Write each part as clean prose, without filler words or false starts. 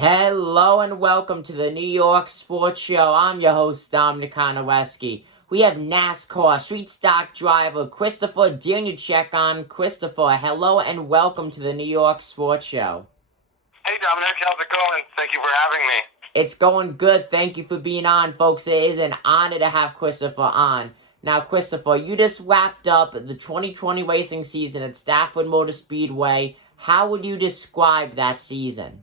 Hello and welcome to the New York Sports Show. I'm your host, Danielczuk. We have NASCAR street stock driver Christopher Danielczuk on. Christopher, hello and welcome to the New York Sports Show. Hey Dominic, how's it going? Thank you for having me. It's going good. Thank you for being on, folks. It is an honor to have Christopher on. Now, Christopher, you just wrapped up the 2020 racing season at Stafford Motor Speedway. How would you describe that season?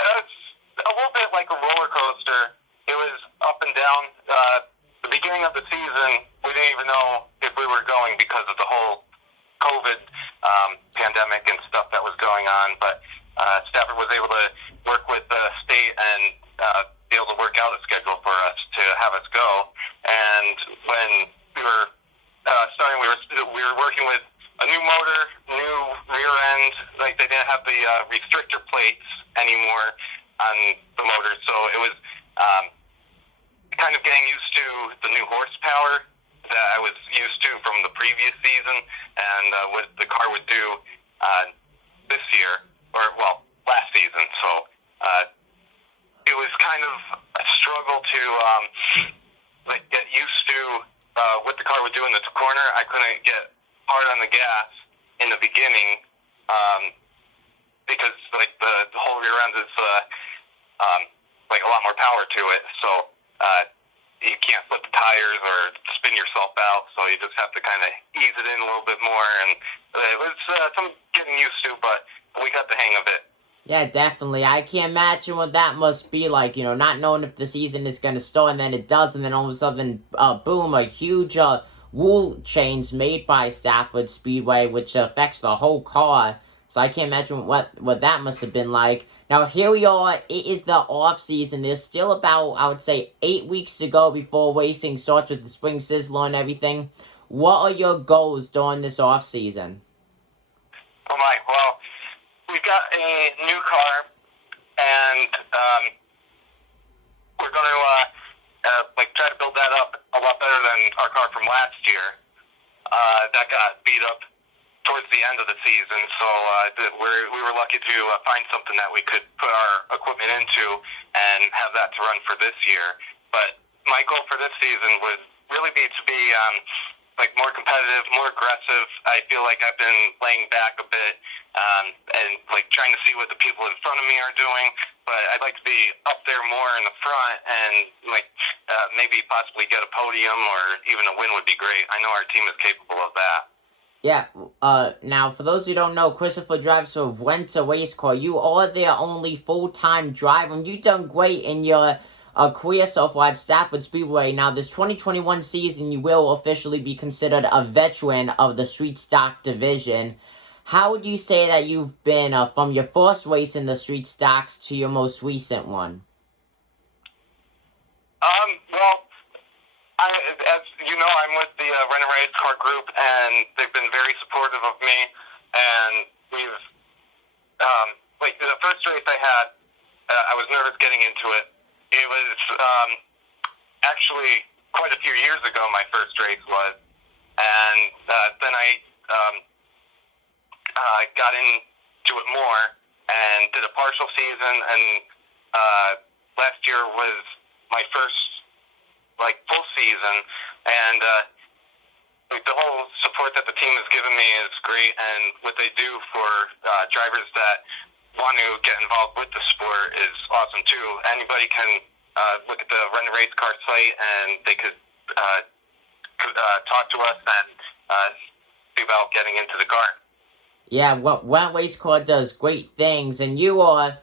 It's a little bit like a roller coaster. It was up and down. The beginning of the season, we didn't even know if we were going because of the whole COVID pandemic and stuff that was going on. But Stafford was able to work with the state and be able to work out a schedule for us to have us go. And when we were starting, we were working with a new motor, new rear end. Like they didn't have the restrictor plates anymore on the motor, so it was kind of getting used to the new horsepower that I was used to from the previous season, and what the car would do this year, or well, last season. So it was kind of a struggle to get used to what the car would do in the corner. I couldn't get hard on the gas in the beginning because the whole rear end is a lot more power to it, so you can't flip the tires or spin yourself out, so you just have to kind of ease it in a little bit more, and it was some getting used to, but we got the hang of it. Yeah, definitely. I can't imagine what that must be like, not knowing if the season is going to start, and then it does, and then all of a sudden, boom, a huge rule change made by Stafford Speedway, which affects the whole car. So I can't imagine what that must have been like. Now, here we are. It is the off-season. There's still about, I would say, 8 weeks to go before racing starts with the spring sizzler and everything. What are your goals during this off-season? Oh, my. Well, we've got a new car, and we're going to try to build that up a lot better than our car from last year. That got beat up towards the end of the season, so we were lucky to find something that we could put our equipment into and have that to run for this year. But my goal for this season would really be to be more competitive, more aggressive. I feel like I've been laying back a bit and trying to see what the people in front of me are doing, but I'd like to be up there more in the front and maybe possibly get a podium or even a win would be great. I know our team is capable of that. Yeah, now, for those who don't know, Christopher drives a rent a race car. You are their only full-time driver, and you've done great in your career so far at Stafford Speedway. Now, this 2021 season, you will officially be considered a veteran of the street stock division. How would you say that you've been from your first race in the street stocks to your most recent one? Well, as you know, I'm with the Rent a Race Car group, and they've been very supportive of me. And we've, the first race I had, I was nervous getting into it. It was actually quite a few years ago. My first race was, and then I got into it more and did a partial season. And last year was my first full season, and the whole support that the team has given me is great, and what they do for drivers that want to get involved with the sport is awesome too. Anybody can look at the Rent a Race Car site, and they could talk to us and see about getting into the car. Yeah, Rent a Race Car does great things, and you are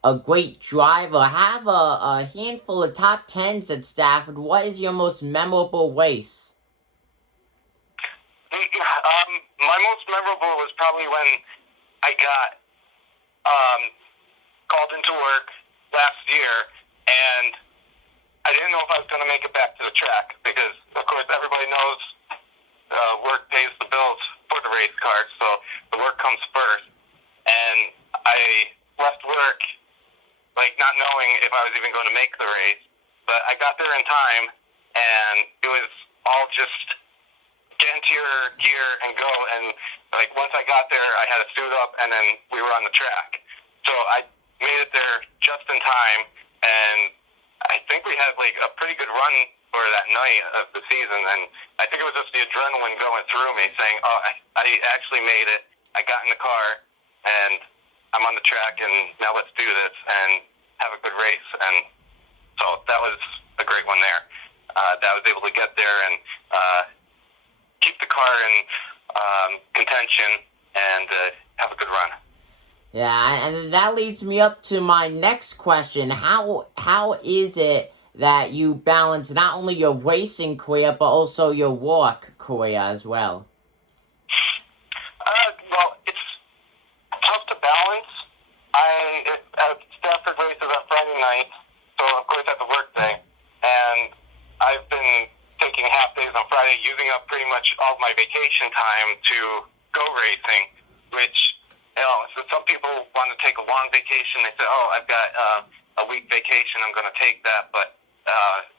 a great driver. Have a handful of top tens at Stafford. What is your most memorable race? My most memorable was probably when I got called into work last year, and I didn't know if I was going to make it back to the track because, of course, everybody knows work pays the bills for the race car, so the work comes first. And I left work not knowing if I was even going to make the race, but I got there in time, and it was all just get into your gear and go. And once I got there, I had to suit up, and then we were on the track. So I made it there just in time, and I think we had like a pretty good run for that night of the season, and I think it was just the adrenaline going through me saying, oh, I actually made it. I got in the car, and I'm on the track, and now let's do this and have a good race. And so that was a great one there. That I was able to get there and keep the car in contention and have a good run. Yeah, and that leads me up to my next question. How is it that you balance not only your racing career, but also your work career as well? Well, it's tough to balance. I have Stafford races on Friday night, so of course that's a work day, and I've been taking half days on Friday, using up pretty much all of my vacation time to go racing, which, you know, so some people want to take a long vacation. They say, oh, I've got a week vacation, I'm going to take that, but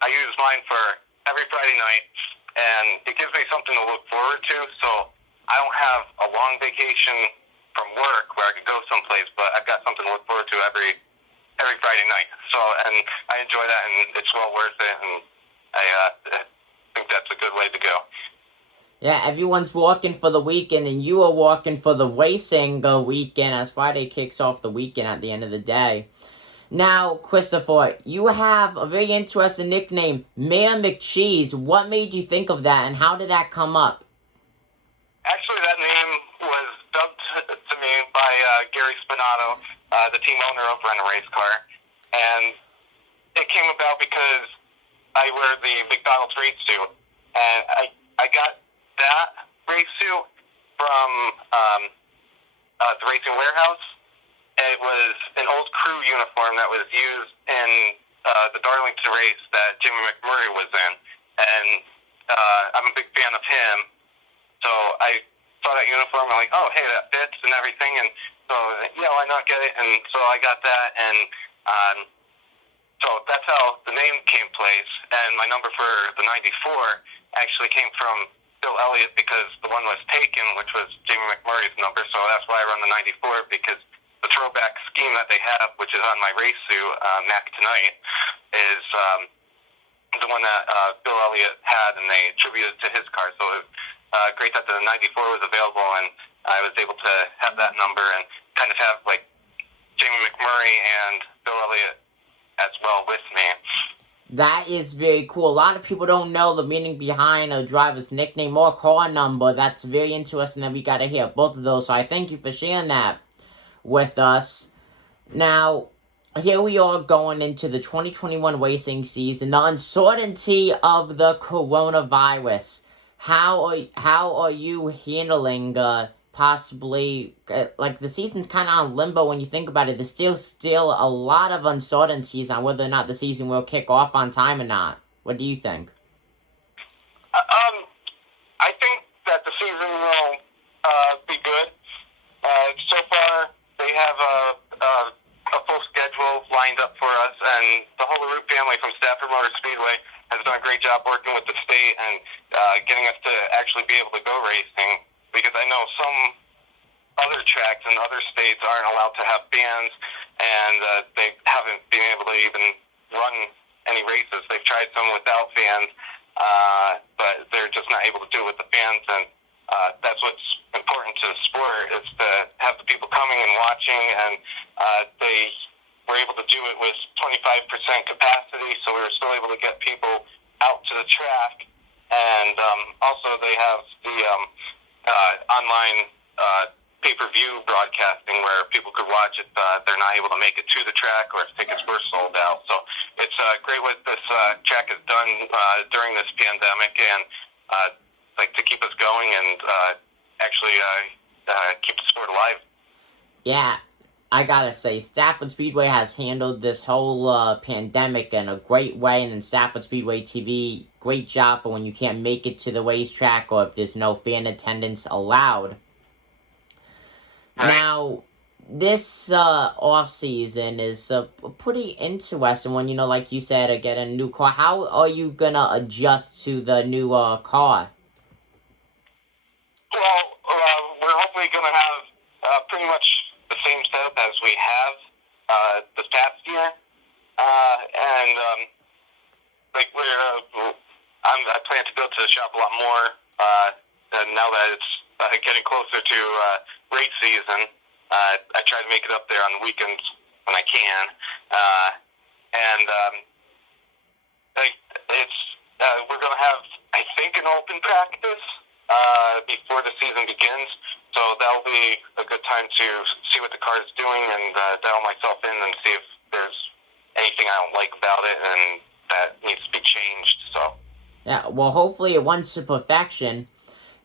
I use mine for every Friday night, and it gives me something to look forward to, so I don't have a long vacation from work where I could go someplace, but I've got something to look forward to every Friday night. So, and I enjoy that, and it's well worth it, and I think that's a good way to go. Yeah, everyone's walking for the weekend, and you are walking for the racing weekend as Friday kicks off the weekend at the end of the day. Now, Christopher, you have a very interesting nickname, Mayor McCheese. What made you think of that, and how did that come up? Actually, that name was dubbed to me by Gary Spinato, the team owner over on the race car, and it came about because I wear the McDonald's race suit, and I got that race suit from the racing warehouse. It was an old crew uniform that was used in the Darlington race that Jimmy McMurray was in, and I'm a big fan of him. So I saw that uniform, I'm like, oh, hey, that fits and everything, and so, yeah, why not get it? And so I got that, and so that's how the name came place, and my number for the 94 actually came from Bill Elliott because the one was taken, which was Jamie McMurray's number, so that's why I run the 94, because the throwback scheme that they have, which is on my race suit, Mac Tonight, is the one that Bill Elliott had, and they attributed to his car, so it was great that the 94 was available, and I was able to have that number and kind of have, like, Jamie McMurray and Bill Elliott as well with me. That is very cool. A lot of people don't know the meaning behind a driver's nickname or car number. That's very interesting that we got to hear both of those. So I thank you for sharing that with us. Now, here we are going into the 2021 racing season. The uncertainty of the coronavirus. How are you handling possibly, like, the season's kind of on limbo when you think about it. There's still a lot of uncertainties on whether or not the season will kick off on time or not. What do you think? I think that the season will be good. So far, they have a full schedule lined up for us, and the whole LaRue family from Stafford Motor Speedway has done a great job working with the state and getting us to actually be able to go racing, because I know some other tracks in other states aren't allowed to have bands, and they haven't been able to even run any races. They've tried some without fans, but they're just not able to do it with the fans, and that's what's important to the sport, is to have the people coming and watching, and they were able to do it with 25% capacity, so we were still able to get people out to the track, and also they have the online pay-per-view broadcasting where people could watch if they're not able to make it to the track or if tickets were sold out. So it's great what this track has done during this pandemic, and like to keep us going and actually keep the sport alive. Yeah, I gotta say, Stafford Speedway has handled this whole pandemic in a great way, and in Stafford Speedway TV, great job for when you can't make it to the racetrack or if there's no fan attendance allowed. Right. Now, this off-season is pretty interesting when, like you said, get a new car. How are you gonna adjust to the new car? Well, we're hopefully going to have pretty much the same setup as we have this past year, and I plan to go to the shop a lot more. And now that it's getting closer to race season, I try to make it up there on the weekends when I can, and we're going to have, I think, an open practice before the season begins. So that'll be a good time to see what the car is doing and dial myself in and see if there's anything I don't like about it and that needs to be changed. So yeah, well, hopefully it runs to perfection.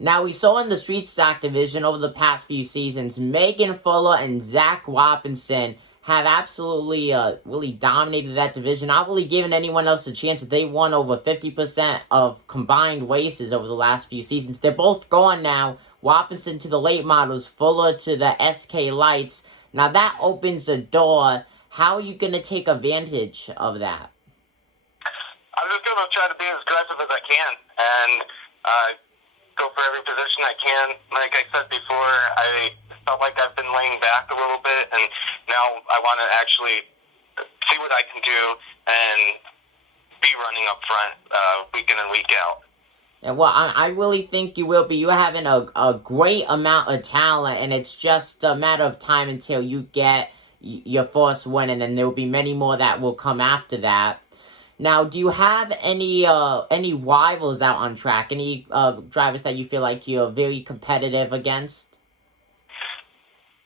Now, we saw in the street stock division over the past few seasons, Megan Fuller and Zach Robinson have absolutely really dominated that division, not really giving anyone else a chance. They won over 50% of combined races over the last few seasons. They're both gone now. Robinson to the late models, Fuller to the SK Lights. Now, that opens the door. How are you going to take advantage of that? I'm just going to try to be as aggressive as I can and go for every position I can. Like I said before, I felt like I've been laying back a little bit, and now I want to actually see what I can do and be running up front week in and week out. Yeah, well, I really think you will be. You're having a great amount of talent, and it's just a matter of time until you get your first win, and then there will be many more that will come after that. Now, do you have any rivals out on track? Any drivers that you feel like you're very competitive against?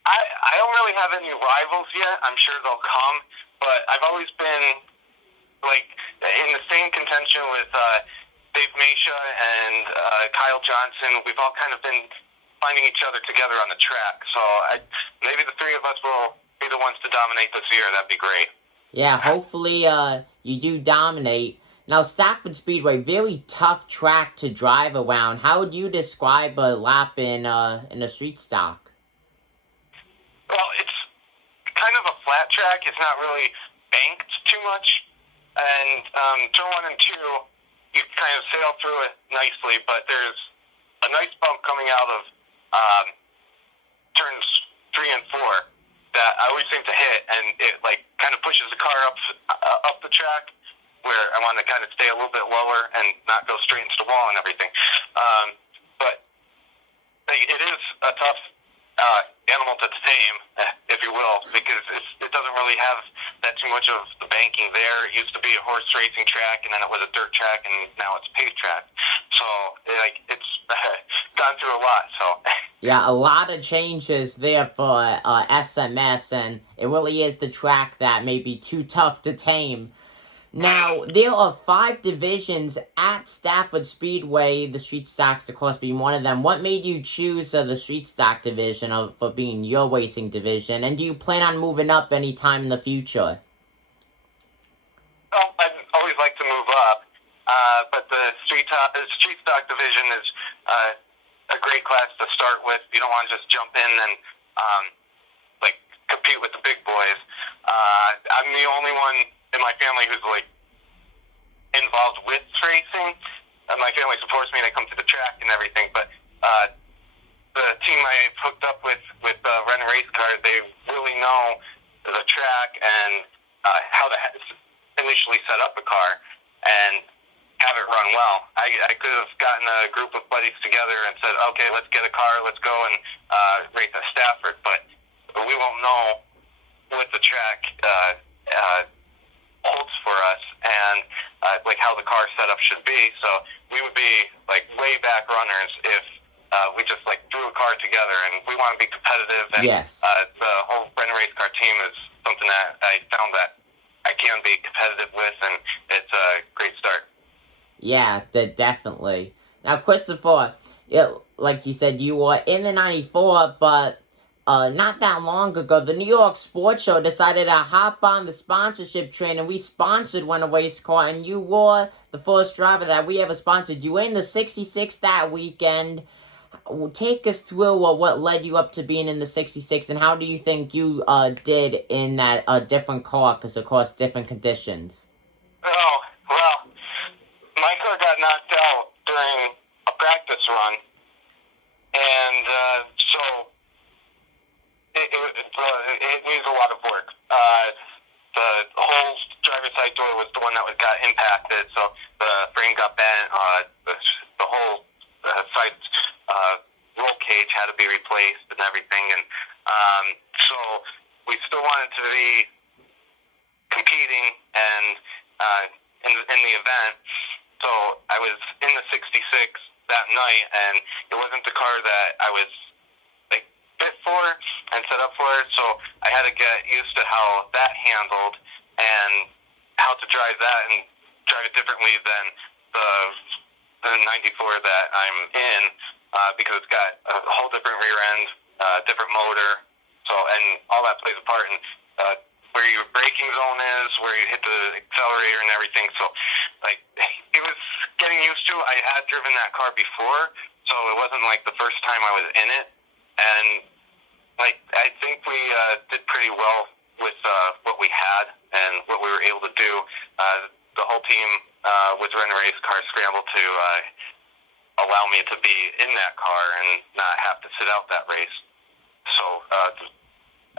I don't really have any rivals yet. I'm sure they'll come, but I've always been in the same contention with Dave Mesha and Kyle Johnson. We've all kind of been finding each other together on the track. So maybe the three of us will be the ones to dominate this year. That'd be great. Yeah, hopefully you do dominate. Now, Stafford Speedway, very tough track to drive around. How would you describe a lap in a street stock? Well, it's kind of a flat track. It's not really banked too much. And turn 1 and 2, you kind of sail through it nicely, but there's a nice bump coming out of turns 3 and 4 that I always seem to hit, and it kind of pushes the car up the track where I want to kind of stay a little bit lower and not go straight into the wall and everything. But it is a tough animal to tame, if you will, because it doesn't really have that too much of the banking there. It used to be a horse racing track, and then it was a dirt track, and now it's a paved track. So it's gone through a lot. So yeah, a lot of changes there for SMS, and it really is the track that may be too tough to tame. Now, there are 5 divisions at Stafford Speedway, the street stocks, of course, being one of them. What made you choose the street stock division for being your racing division, and do you plan on moving up anytime in the future? Well, I'd always like to move up, but the street stock division is a great class to start with. You don't want to just jump in and compete with the big boys. I'm the only one in my family who's involved with racing. My family supports me. They come to the track and everything. But the team I hooked up with Rent a Race Car, they really know the track and how to initially set up a car and have it run well. I could have gotten a group of buddies together and said, okay, let's get a car, let's go and race at Stafford. But we won't know what the track holds for us and how the car setup should be. So we would be way back runners if we just threw a car together, and we want to be competitive. And yes. The whole Rent a Race Car team is something that I found that I can be competitive with, and it's a great start. Yeah, definitely. Now, Christopher, like you said, you were in the 94, but not that long ago, the New York Sports Show decided to hop on the sponsorship train, and we sponsored Rent a Race Car, and you were the first driver that we ever sponsored. You were in the 66 that weekend. Take us through what led you up to being in the 66, and how do you think you did in that different car, because, of course, different conditions? Oh, well, my car got knocked out during a practice run, and so it the whole driver's side door was the one that got impacted, so the frame got bent. The whole side roll cage had to be replaced and everything, and so we still wanted to be competing and in the event. So I was in the 66 that night, and it wasn't the car that I was like fit for and set up for it. So I had to get used to how that handled and how to drive that and drive it differently than the 94 that I'm in, because it's got a whole different rear end, different motor. So and all that plays a part in where your braking zone is, where you hit the accelerator and everything. So, like, it was getting used to. I had driven that car before, so it wasn't like the first time I was in it. And, like, I think we did pretty well with what we had and what we were able to do. The whole team with Run Race Car scrambled to allow me to be in that car and not have to sit out that race. So,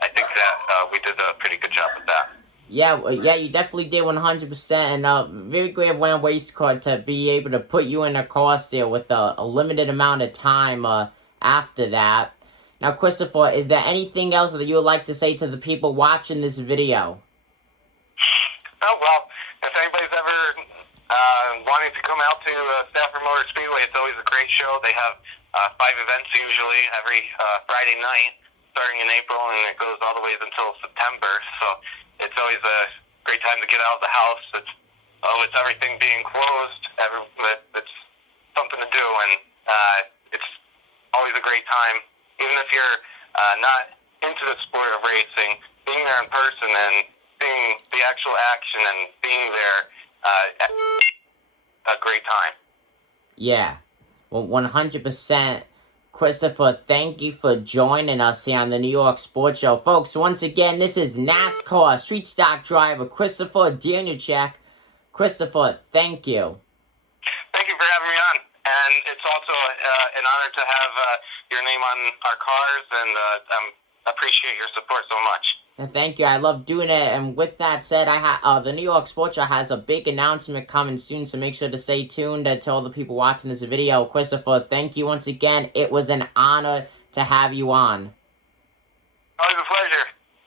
I think that we did a pretty good job with that. Yeah, you definitely did 100%, and very great of Land Race Car to be able to put you in a car still with a limited amount of time after that. Now, Christopher, is there anything else that you would like to say to the people watching this video? Oh, well, if anybody's ever wanting to come out to Stafford Motor Speedway, it's always a great show. They have 5 events usually every Friday night, starting in April, and it goes all the way until September. So it's always a great time to get out of the house. It's everything being closed. It's something to do, and it's always a great time. Even if you're not into the sport of racing, being there in person and seeing the actual action and being there, a great time. Yeah, well, 100%. Christopher, thank you for joining us here on the New York Sports Show. Folks, once again, this is NASCAR Street Stock driver Christopher Danielczuk. Christopher, thank you. Thank you for having me on. And it's also an honor to have your name on our cars, and I appreciate your support so much. And thank you. I love doing it. And with that said, the New York Sports Show has a big announcement coming soon, so make sure to stay tuned to all the people watching this video. Christopher, thank you once again. It was an honor to have you on. Always a